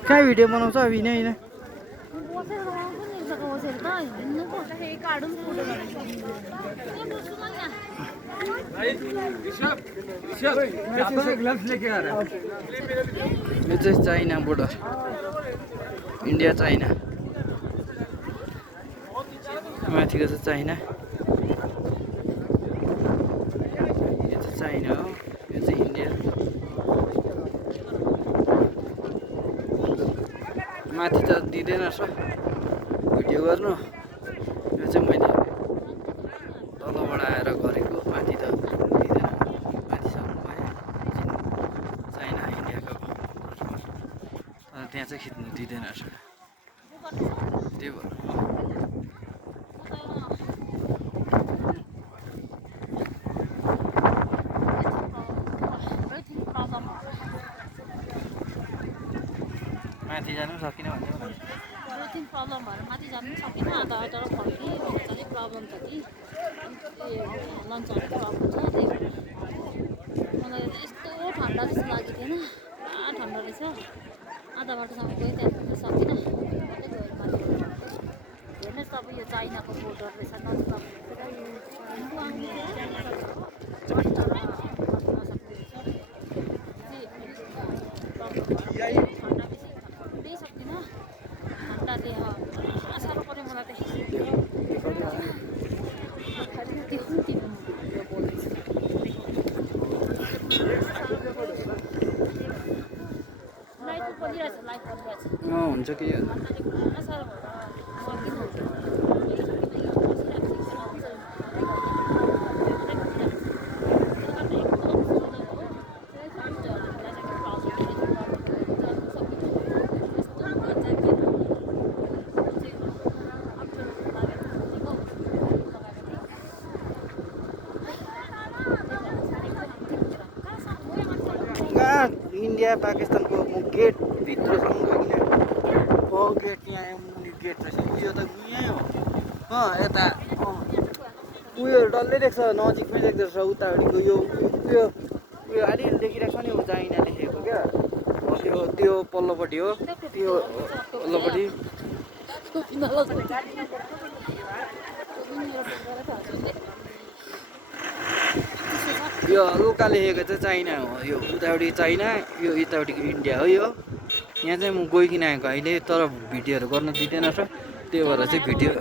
क्या भिडियो बनाउँछ अभिनय होइन यो चाहिँ चाइना बोर्डर इन्डिया चाइना माथिको चाहिँ चाइना यो चाहिँ चाइना हो यो चाहिँ इन्डिया माथि त दिँदैन रहेछ भिडियो गर्नु यो चाहिँ मैले तलबाट आएर गरेको माथि त दिँदैन माथिसम्म गएँ चाइना इन्डियाको त्यहाँ चाहिँ खिच्नु दिँदैन रहेछ त्यही भएर माथि जानु सकिनँ भन्दै प्रब्लमहरू माथि जानु सकिनँ अन्त तर फर्केँ अलिक प्रब्लम छ कि लन्चहरू प्रब्लम छ त्यही भएर मलाई यस्तो ठन्डा जस्तो लागेको थिएन पुरा ठन्डा रहेछ आधा बाटोसम्म गएँ त्यहाँ पुग्नु सकिनँ मात्रै गएर माथि हेर्नुहोस् तपाईँ यो चाइनाको बोर्डर रहेछ नजिक साह्रो पऱ्यो मलाई हुन्छ कि इन्डिया पाकिस्तानको गेट भित्रसम्म गइकिन गेट यहाँ मुनि गेट रहेछ उयो त यहीँ हो यता उयो डल्लै देख्छ नजिकमै देख्दो रहेछ उतापट्टिको यो उयो उयो अलिअलि देखिरहेको छ नि ऊ चाइना लेखेको क्या त्यो पल्लोपट्टि हो त्यो पल्लोपट्टि यो हल्का लेखेको चाहिँ चाइना हो यो उतापट्टि चाइना यो यतापट्टि इन्डिया हो यो यहाँ चाहिँ म गइकिन आएको अहिले तर भिडियोहरू गर्न दिँदैन रहेछ त्यही भएर चाहिँ भिडियो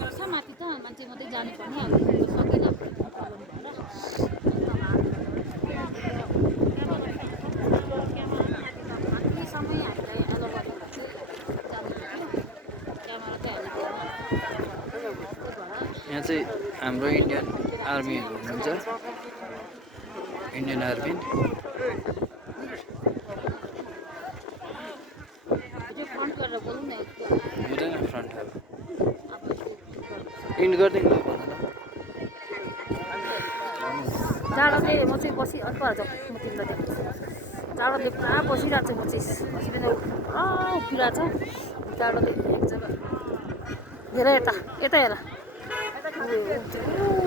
यहाँ चाहिँ हाम्रो इन्डियन आर्मीहरू हुनुहुन्छ इन्डियन आर्मी हुँदैन फ्रन्ट अब इन्ड गरिदिनु जाडोले म चाहिँ बसी अलिक पर जाउँ म तिमीलाई देख्छु जाडोले पुरा बसिरहेको छु म चाहिँ बसिरहेको पुरा उभिरहेको छ जाडोले एक जग्गा हेर यता यता हेर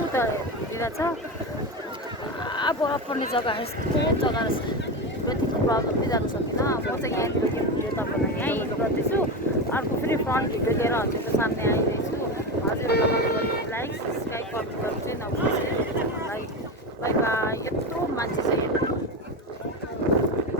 उता हेरिरहेको छ पुरा बरफ पर्ने जग्गा यस्तो जग्गा रहेछ त्यतिको प्रब्लम पनि जानु सकिनँ म चाहिँ यहाँनिर भिडियो तपाईँलाई यहीँ हिँड्नु गर्दैछु अर्को फेरि फ्रन्ट भिडियो लिएर हजुरको सामने आइरहेछु हजुरहरूले लाइक सब्सक्राइब गर्नु चाहिँ नबिर्सिनु बाई बाई यत्रो मान्छे चाहिँ